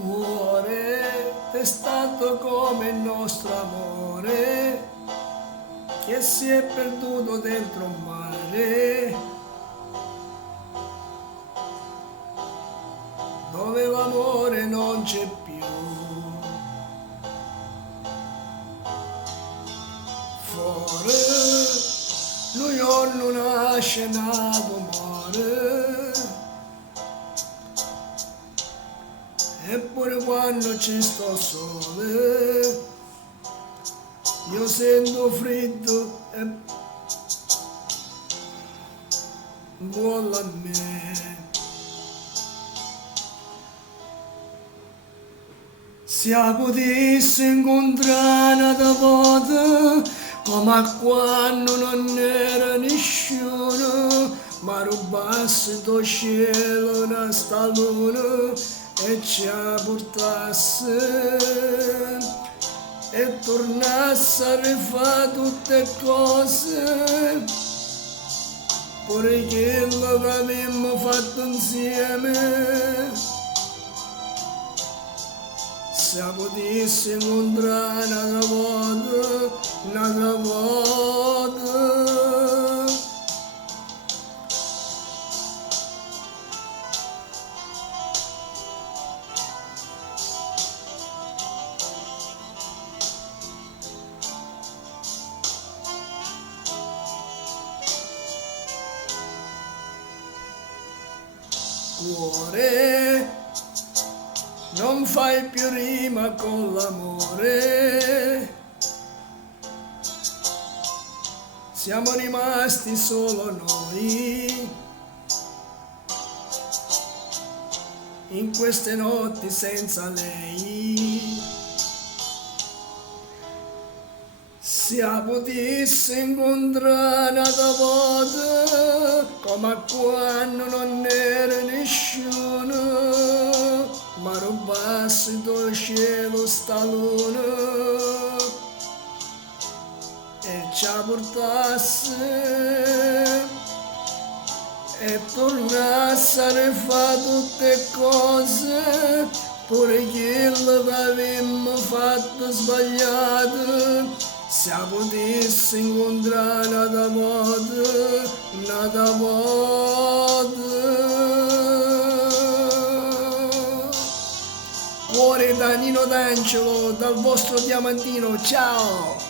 Cuore testato come il nostro amore, che si è perduto dentro un mare, dove l'amore non c'è più. Fuori, lui non nasce nato muore, eppure quando ci sto sole, io sento freddo e vuole a me. Se potessi incontrare una volta, come quando non era nessuno, ma rubasse do cielo una stallone e ci portasse e tornasse a rifare tutte cose, pure quello che abbiamo fatto insieme. Se potessi incontrare un'altra volta. Cuore, non fai più rima con l'amore, siamo rimasti solo noi, in queste notti senza lei. Se potessi incontrare una volta, come quando non era nessuno, ma rubassi dal cielo sta luna e ci portasse e tornasse a rifare tutte cose, pure quello che avevamo fatto sbagliato. Se potessi incontrare una volta. Cuore da Nino D'Angelo, dal vostro Diamantino, ciao!